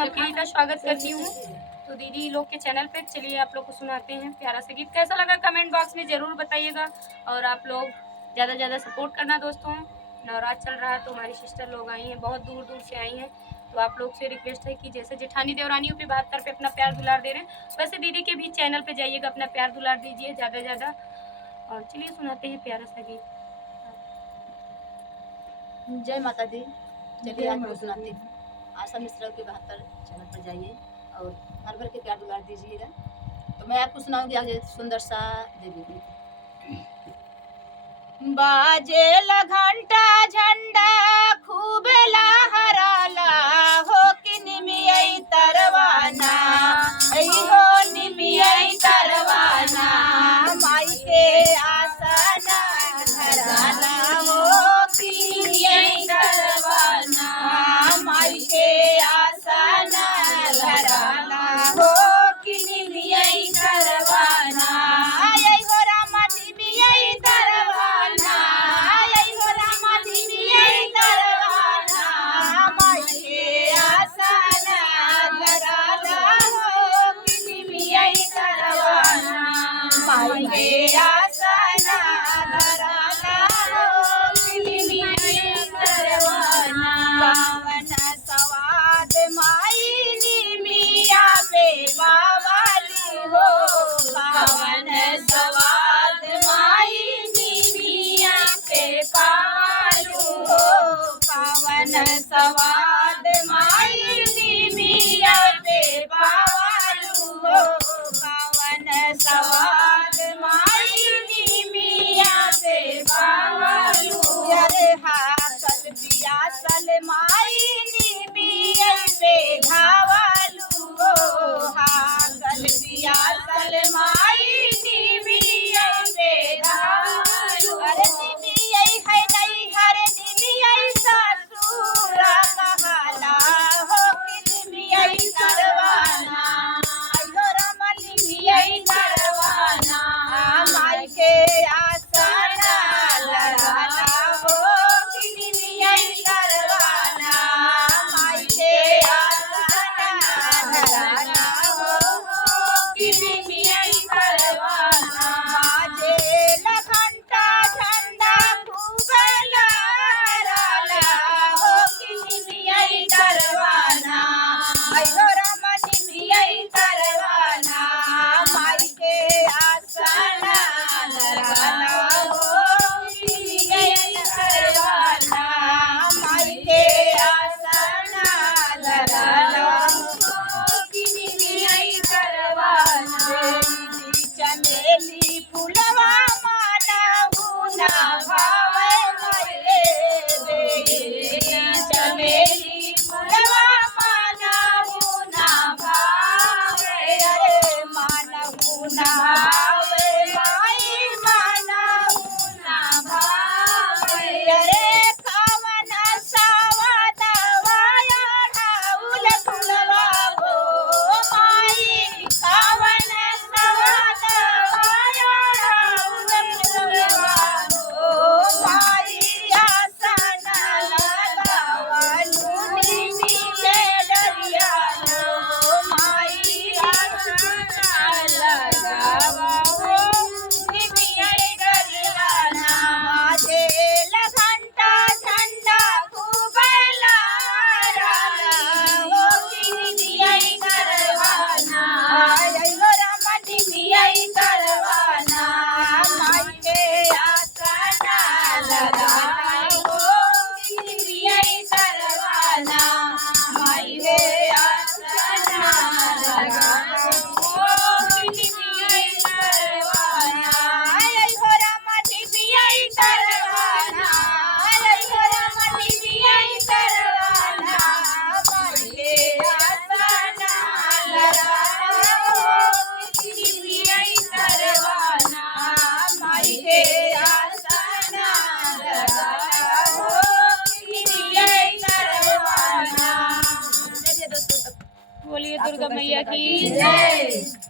हूँ, आपकी का स्वागत करती हूँ। तो दीदी लोग के चैनल पे चलिए आप लोग को सुनाते हैं प्यारा सा गीत। कैसा लगा कमेंट बॉक्स में ज़रूर बताइएगा और आप लोग ज़्यादा से ज़्यादा सपोर्ट करना दोस्तों। नवरात्र चल रहा है तो हमारी सिस्टर लोग आई हैं, बहुत दूर दूर से आई हैं। तो आप लोग से रिक्वेस्ट है कि जैसे जेठानी देवरानी यूपी 72 पे अपना प्यार दुलार दे रहे हैं, वैसे दीदी के भी चैनल पे जाइएगा, अपना प्यार दुलार दीजिए ज़्यादा से ज़्यादा। और चलिए सुनाते हैं प्यारा सा गीत। जय माता दी। चलिए आज मैं सुनाती हूँ। आशा मिश्रा के 72 चैनल पर जाइए और भर भर के प्यार दुलार दीजिएगा। तो मैं आपको सुनाऊंगी आगे सुंदर सा देवी गीत। बाजेला घंटा झंडा खूब लहराला हो कि निमियई तरवाना, हो निमियई तरवाना, माई के आसना धराला हो कि निमियई तरवाना, माई के आसना धराला हो कि निमियई तरवाना, आई हो रामा निमियई तरवाना, आई हो रामा निमियई तरवाना, माई के आसना धराला हो कि निमियई तरवाना, माई के आसना धराला हो कि निमियई तरवाना, पावन सवाद माई निमिया पे बावली हो, पावन सवाद माई निमिया पे पालू हो, पावन सवाद माई निमिया पे पालू हो, पावन सवाद माई निमिया पे पालू, अरे हासल पियासल माई निमिया पे घावालू हो, हासल पियासल माई निमिया पे घावालू, अरे निमिया है नहीं हरे निमिया ससुर कहाला हो कि निमिया तरवाना, आयो राम निमिया तरवाना, माई के आसना लड़ाला हो कि निमिया तरवाना, माई के आसना लड़ाला हो कि निमिया तरवाना, बाजेला घंटा झंडा खूब लहराला हो कि निमिया तरवाना, आयो राम निमिया तरवाना, माई के आसना लड़ाला हो कि निमिया तरवाना, माई के आसना लड़ाला हो कि निमिया तरवाना, चमेली फुलवा माना गुना भावे माये बेगे, चमेली फुलवा माना गुना भावे, अरे माना गुना भावे माई माना गुना भावे, अरे कावन सावत वाया ढाउल फुलवा हो माई, कावन सावत वाया ढाउल फुलवा हो माई, आसना लगावलू निमिया डरिया हो माई, आसना लगावा हो निमिया डरियाना, बाजेला घंटा झंडा खूब लहराला हो कि निमिया तरवाना, आई हो राम निमिया तरवाना, माई के आसना लगाला हो कि निमिया तरवाना, माई के आसना लगाला हो कि निमिया तरवाना, आई हो राम निमिया तरवाना, आई हो राम निमिया तरवाना, माई के आसना लगाला हो कि निमिया तरवाना, माई के आसना लगाला हो कि निमिया तरवाना। बोलिए दुर्गा मैया की जय।